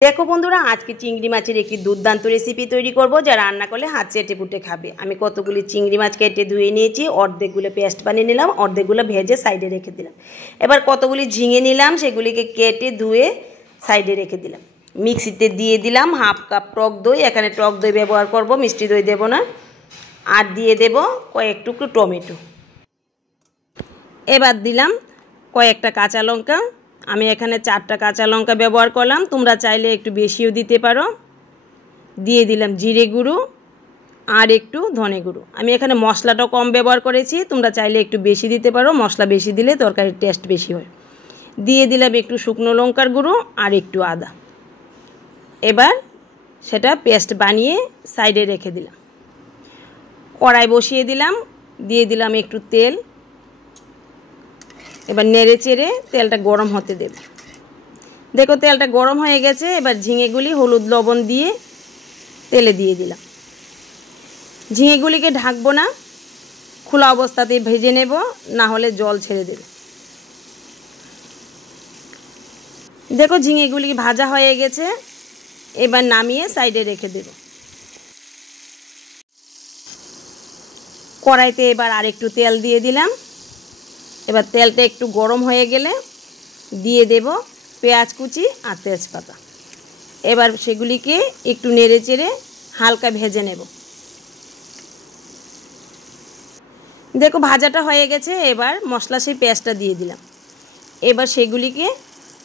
देखो बंधुरा आज के चिंगड़ी माछेर एक दुर्दान्त रेसिपि तैरी करब जा रान्ना करले हाथ चेटे पुटे खाबे। आमी कतगुली चिंगड़ी माछ केटे धुए निয়েছি, अर्धेकगुलो पेस्ट बानिয়ে নিলাম, अर्धेकगुलो भेजे साइडे रेखे दिलाम। एबार कतगुली झिंगे निलाम, सेगुलिके केटे धुए साइडे रेखे दिलाम। मिक्सिते दिए दिलाम हाफ कप टक दई, एखाने टक दई व्यवहार करब, मिष्टि दई देब ना। आर दिए देब कयेक टुकरो टमेटो। एबार दिलाम कयेकटा काँचा लंका। आमी एखाने 4टा काँचा लंका व्यवहार करलाम, तोमरा चाइले एकटु बेशिओ दिते पारो। दिए दिलाम जिरे गुঁড়ো और एकटु धने गुঁড়ো। आमी एखाने मशलाटा कम व्यवहार करेছি, तोमरा चाइले एकटु बेशी दिते पारो, मशला बेशी दिले तरकारिर टेस्ट बेशी हय। दिए दिलाम एकटु शुकनो लंकार गुঁড়ো और एकटु आदा। एबार सेटा पेस्ट बानिয়ে साइडे रेखे दिलाम। कड़ाई बसिए दिलाम, दिए दिलाम एकटु तेल। एबार नेड़े चेड़े तेलटा गरम होते देब। देखो तेलटा गरम हो गेছে, एबार झिंगेगुली हलुद लवण दिए तेले दिए दिलाम। झिंगेगुलिके ढाकबो ना, खोला अवस्थाते भेजे नेब, ना होले जल छेड़े देবে। देखो झिंगेगुली भाजा हो गेছে, एबार नामिয়ে साइडे रेखे देब। कड़ाईते एबार आरेकटु तेल दिए दिलाम। एबार तेलटा एकटु गरम हो गेले दिए देब पेঁয়াজ कुचि और तेजपाता। एबार सेगुलिके एकटु नेड़े चेड़े हालका भेजे नेब। देखो भाजाटा हो गेছে, एबार मशला सेई पेঁয়াজটা दिए दिलाम। एबार सेगुलिके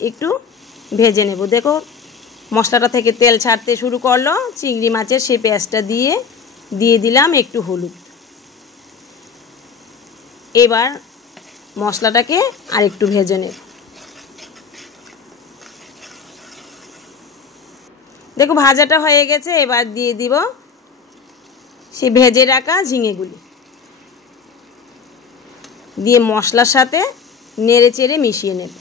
एकटु भेजे नेब। देखो मशलाटा थेके तेल छाड़ते शुरू करलो, चिंगड़ी माछेर सेई पेঁয়াজটা दिए दिलाम एकटु हलुद। एबार मशलाटाके आरेकटु भेजे नेब। देखो भाजाटा हो गेছে, एबार दिए দিব সেই भेजे রাখা ঝিঙেগুলি দিয়ে মশলার সাথে নেড়ে চেড়ে মিশিয়ে নেব।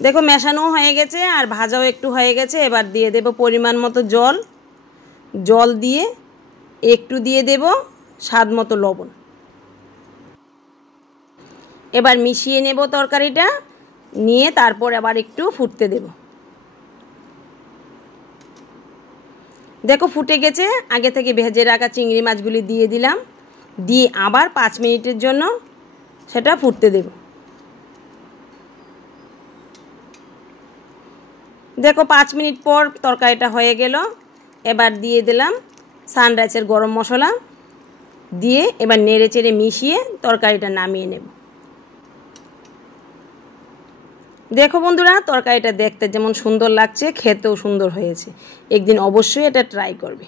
देखो মেশানো হয়ে গেছে আর ভাজাও একটু হয়ে গেছে। এবার দিয়ে দেব পরিমাণ মতো জল। জল দিয়ে একটু দিয়ে দেব স্বাদ মতো লবণ। এবার মিশিয়ে নেব তরকারিটা, নিয়ে তারপর আবার একটু ফুটতে দেব। দেখো ফুটে গেছে, আগে থেকে ভেজে রাখা চিংড়ি মাছগুলি দিয়ে দিলাম, দিয়ে আবার 5 মিনিটের জন্য সেটা ফুটতে দেব। দেখো 5 মিনিট পর তরকারিটা হয়ে গেল। এবার দিয়ে দিলাম সানরাইজের গরম মশলা দিয়ে এবার নেড়ে চেড়ে মিশিয়ে তরকারিটা নামিয়ে নেব। দেখো বন্ধুরা তরকারিটা দেখতে যেমন সুন্দর লাগছে, খেতেও সুন্দর হয়েছে। একদিন অবশ্যই এটা ট্রাই করবে।